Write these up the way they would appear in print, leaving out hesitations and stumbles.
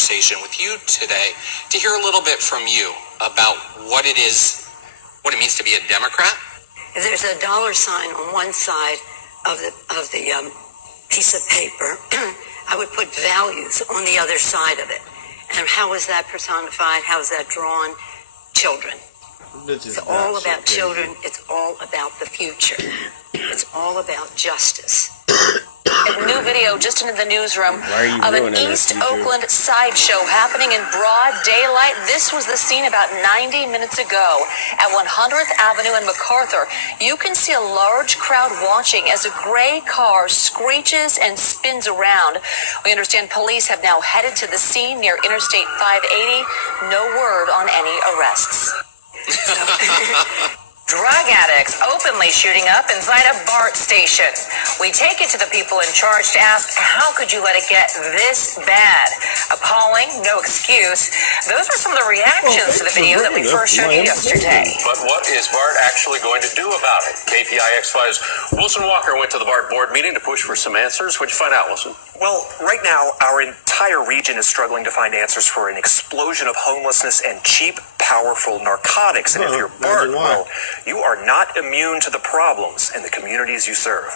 conversation with you today to hear a little bit from you about what it is, what it means to be a Democrat. If there's a dollar sign on one side of the piece of paper, I would put values on the other side of it. And how is that personified? How is that drawn? Children. It's all about children. It's all about the future. It's all about justice. A new video just into the newsroom of an East Oakland sideshow happening in broad daylight. This was the scene about 90 minutes ago at 100th Avenue in MacArthur. You can see a large crowd watching as a gray car screeches and spins around. We understand police have now headed to the scene near Interstate 580. No word on any arrests. Drug addicts openly shooting up inside a BART station. We take it to the people in charge to ask, how could you let it get this bad? Appalling, no excuse. Those were some of the reactions to the video that we first showed you yesterday. But what is BART actually going to do about it? KPIX5's Wilson Walker went to the BART board meeting to push for some answers. What'd you find out, Wilson? Well, right now, our entire region is struggling to find answers for an explosion of homelessness and cheap, powerful narcotics. And if you're BART, well, you are not immune to the problems in the communities you serve.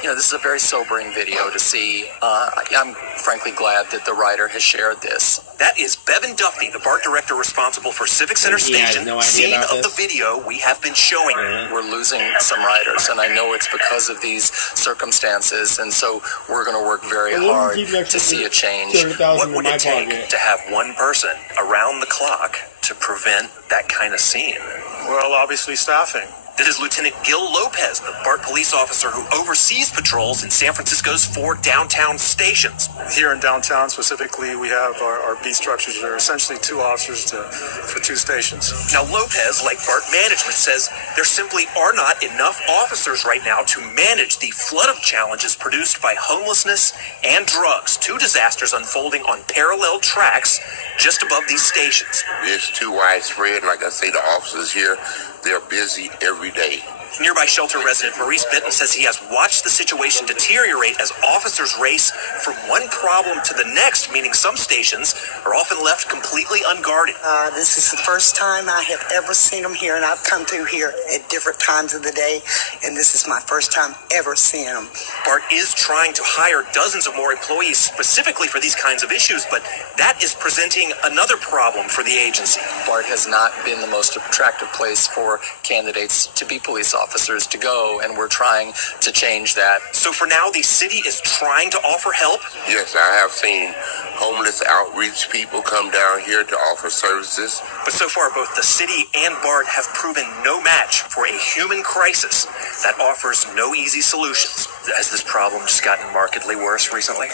You know, this is a very sobering video to see. I'm frankly glad that the writer has shared this. That is Bevan Duffy, the BART director responsible for Civic Center Station, scene of the video we have been showing. We're losing some writers, and I know it's because of these circumstances, and so we're going to work very hard to see a change. What would it take to have one person around the clock to prevent that kind of scene? Well, obviously staffing. That is Lieutenant Gil Lopez, the BART police officer who oversees patrols in San Francisco's 4 downtown stations. Here in downtown specifically, we have our beat structures that are essentially 2 officers for 2 stations. Now, Lopez, like BART management, says there simply are not enough officers right now to manage the flood of challenges produced by homelessness and drugs. 2 disasters unfolding on parallel tracks just above these stations. It's too widespread. Like I say, the officers here, they're busy every day. Nearby shelter resident Maurice Benton says he has watched the situation deteriorate as officers race from one problem to the next, meaning some stations are often left completely unguarded. This is the first time I have ever seen them here, and I've come through here at different times of the day, and this is my first time ever seeing them. BART is trying to hire dozens of more employees specifically for these kinds of issues, but that is presenting another problem for the agency. BART has not been the most attractive place for candidates to be police officers to go, and we're trying to change that. So for now, the city is trying to offer help? Yes, I have seen homeless outreach people come down here to offer services. But so far, both the city and BART have proven no match for a human crisis that offers no easy solutions. Has this problem just gotten markedly worse recently?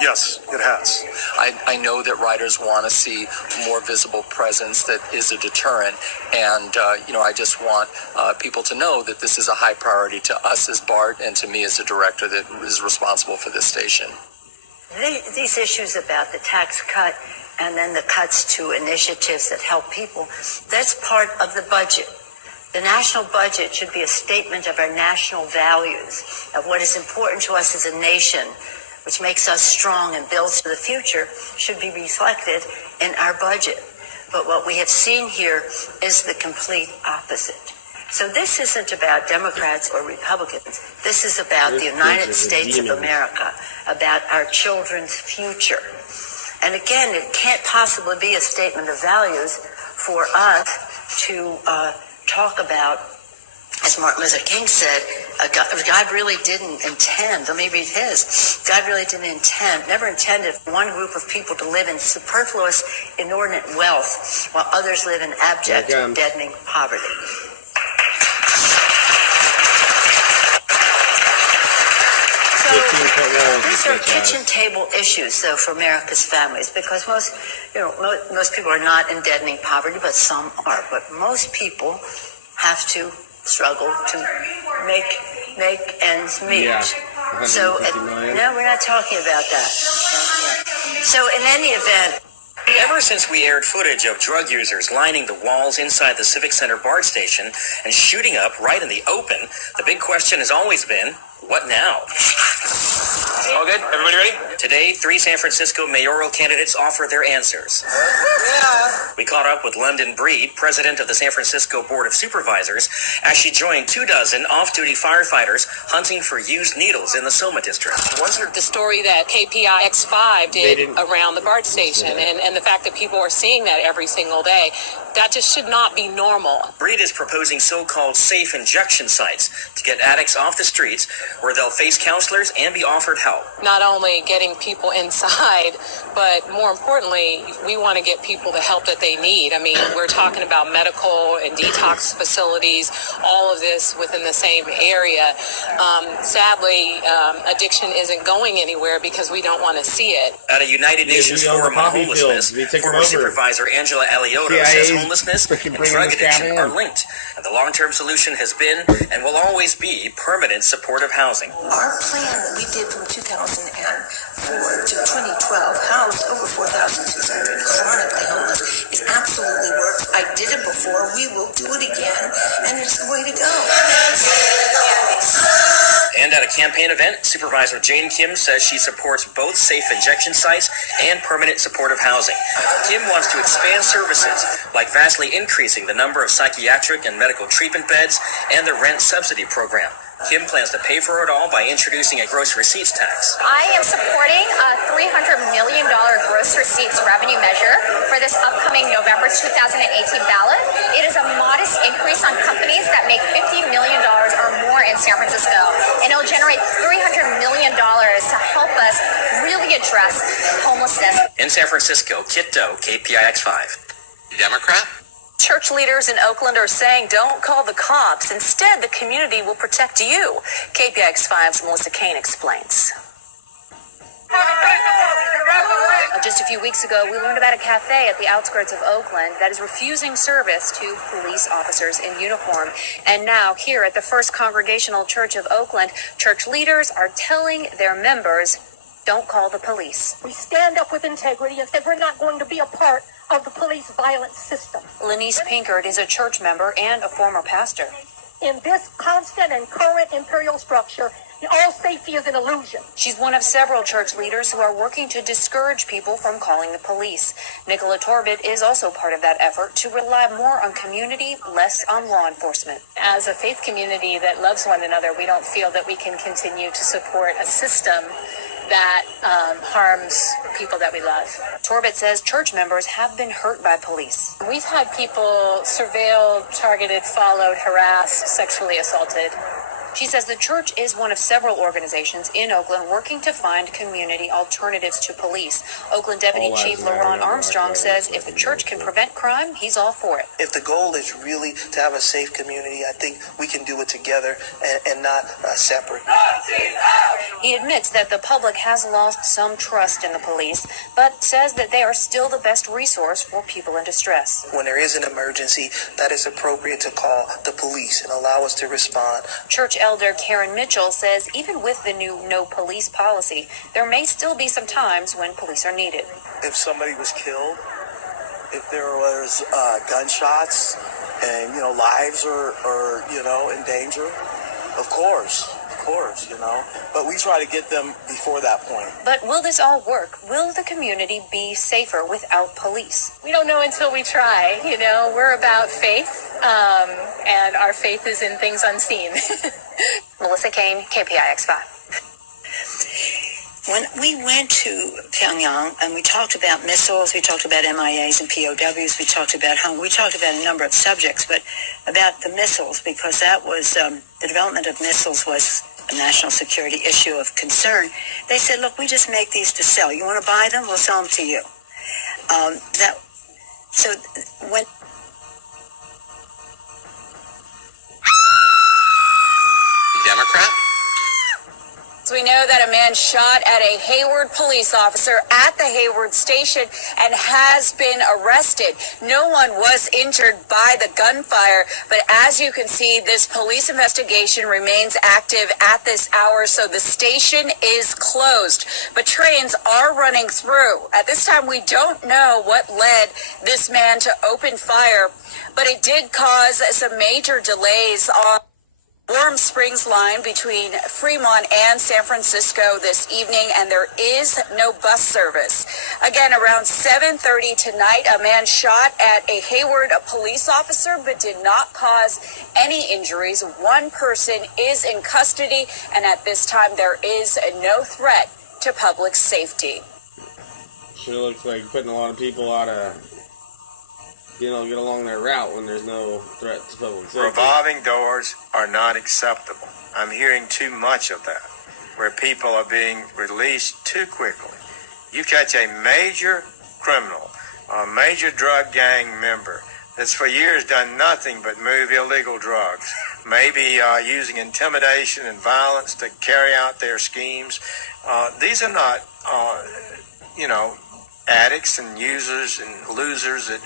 Yes, it has. I know that riders want to see more visible presence that is a deterrent, and I just want people to know that this is a high priority to us as BART and to me as a director that is responsible for this station. These issues about the tax cut and then the cuts to initiatives that help people, that's part of the budget. The national budget should be a statement of our national values, of what is important to us as a nation, which makes us strong and builds for the future, should be reflected in our budget. But what we have seen here is the complete opposite. So this isn't about Democrats or Republicans. This is about the United States of America, about our children's future. And again, it can't possibly be a statement of values for us to talk about, as Martin Luther King said, God really didn't intend, let me read his, God really didn't intend, never intended for one group of people to live in superfluous, inordinate wealth while others live in abject, deadening poverty. These are kitchen table issues, though, for America's families, because most people are not in deadening poverty, but some are. But most people have to struggle to make ends meet. Yeah. So, no, we're not talking about that. So, in any event, ever since we aired footage of drug users lining the walls inside the Civic Center BART station and shooting up right in the open, the big question has always been, What now? All good? Everybody ready? Today, 3 San Francisco mayoral candidates offer their answers. We caught up with London Breed, president of the San Francisco Board of Supervisors, as she joined 24 off-duty firefighters hunting for used needles in the Soma district. The story that KPIX5 did around the BART station and the fact that people are seeing that every single day, that just should not be normal. Breed is proposing so-called safe injection sites to get addicts off the streets where they'll face counselors and be offered help. Not only getting people inside, but more importantly, we want to get people the help that they need. I mean, we're talking about medical and detox facilities, all of this within the same area. Sadly, addiction isn't going anywhere because we don't want to see it. At a United Nations Forum on Homelessness, former Supervisor Angela Alioto says homelessness and drug addiction are linked, and the long-term solution has been and will always be permanent supportive housing. Our plan that we did from 2004 to 2012 housed over 4,600 chronically homeless. It absolutely works. I did it before. We will do it again, and it's the way to go. And at a campaign event, Supervisor Jane Kim says she supports both safe injection sites and permanent supportive housing. Kim wants to expand services, like vastly increasing the number of psychiatric and medical treatment beds and the rent subsidy program. Kim plans to pay for it all by introducing a gross receipts tax. I am supporting a $300 million gross receipts revenue measure for this upcoming November 2018 ballot. It is a modest increase on companies that make $50 million or more in San Francisco, and it'll generate $300 million to help us really address homelessness. In San Francisco, Kit Doe, KPIX5. Democrat? Church leaders in Oakland are saying don't call the cops. Instead, the community will protect you. KPIX5's Melissa Kane explains. Just a few weeks ago, we learned about a cafe at the outskirts of Oakland that is refusing service to police officers in uniform. And now, here at the First Congregational Church of Oakland, church leaders are telling their members, don't call the police. We stand up with integrity and said we're not going to be a part of the police violence system. Lenise Pinkert is a church member and a former pastor. In this constant and current imperial structure, all safety is an illusion. She's one of several church leaders who are working to discourage people from calling the police. Nicola Torbett is also part of that effort to rely more on community, less on law enforcement. As a faith community that loves one another, we don't feel that we can continue to support a system that harms people that we love. Torbett says church members have been hurt by police. We've had people surveilled, targeted, followed, harassed, sexually assaulted. She says the church is one of several organizations in Oakland working to find community alternatives to police. Oakland Deputy Chief LaRon Armstrong says if the church can prevent crime, he's all for it. If the goal is really to have a safe community, I think we can do it together and not separate. He admits that the public has lost some trust in the police, but says that they are still the best resource for people in distress. When there is an emergency, that is appropriate to call the police and allow us to respond. Church elder Karen Mitchell says even with the new no police policy, there may still be some times when police are needed. If somebody was killed, if there was gunshots and, lives are in danger, of course, but we try to get them before that point. But will this all work? Will the community be safer without police? We don't know until we try. We're about faith, and our faith is in things unseen. Melissa Kane, KPIX5. When we went to Pyongyang and we talked about missiles, we talked about MIAs and POWs, we talked about a number of subjects, but about the missiles, because that was, the development of missiles was a national security issue of concern. They said, look, we just make these to sell. You want to buy them? We'll sell them to you. When Democrat? So we know that a man shot at a Hayward police officer at the Hayward station and has been arrested. No one was injured by the gunfire, but as you can see, this police investigation remains active at this hour, so the station is closed. But trains are running through. At this time, we don't know what led this man to open fire, but it did cause some major delays on Warm Springs line between Fremont and San Francisco this evening, and there is no bus service. Again, around 7:30 tonight, a man shot at a Hayward police officer but did not cause any injuries. One person is in custody, and at this time there is no threat to public safety. Sure looks like putting a lot of people out of, get along their route when there's no threat to public safety. Revolving doors are not acceptable. I'm hearing too much of that, where people are being released too quickly. You catch a major criminal, a major drug gang member that's for years done nothing but move illegal drugs, maybe using intimidation and violence to carry out their schemes. These are not, addicts and users and losers that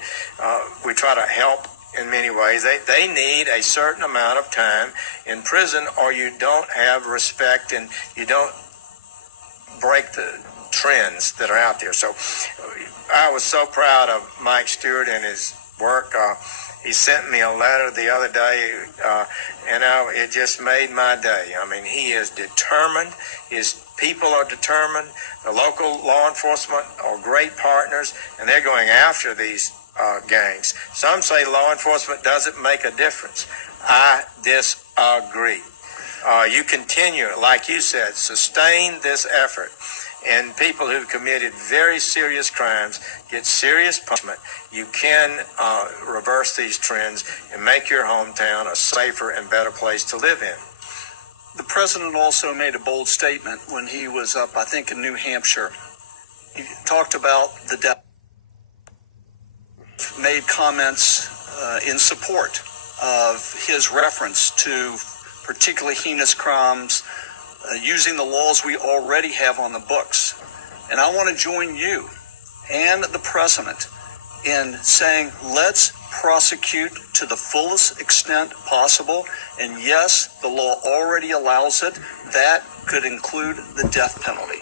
we try to help in many ways. They need a certain amount of time in prison, or you don't have respect and you don't break the trends that are out there. So I was so proud of Mike Stewart and his work. He sent me a letter the other day, and it just made my day. I mean, he is determined. His people are determined. The local law enforcement are great partners, and they're going after these gangs. Some say law enforcement doesn't make a difference. I disagree. You continue, like you said, sustain this effort, and people who've committed very serious crimes get serious punishment. You can reverse these trends and make your hometown a safer and better place to live in. The president also made a bold statement when he was up, I think, in New Hampshire. He talked about the death, made comments in support of his reference to particularly heinous crimes, using the laws we already have on the books. And I want to join you and the president in saying, let's prosecute to the fullest extent possible. And yes, the law already allows it. That could include the death penalty.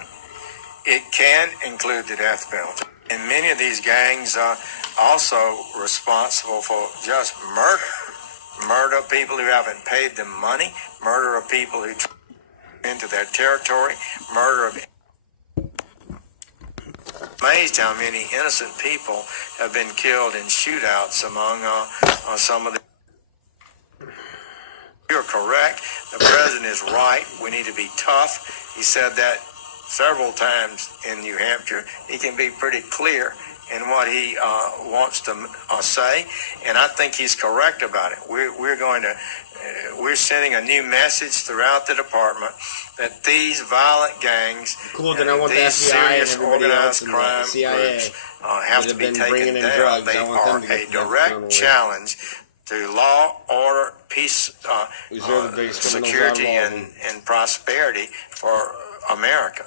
It can include the death penalty. And many of these gangs are also responsible for just murder. Murder of people who haven't paid them money. Murder of people who into their territory. Murder of... Amazed how many innocent people have been killed in shootouts among some of the... You're correct. The president is right. We need to be tough. He said that several times in New Hampshire. He can be pretty clear in what he wants to say, and I think he's correct about it. We're sending a new message throughout the department that these violent gangs, these serious organized crime groups have to be taken down. They are a direct challenge to law, order, peace, security, and prosperity for America.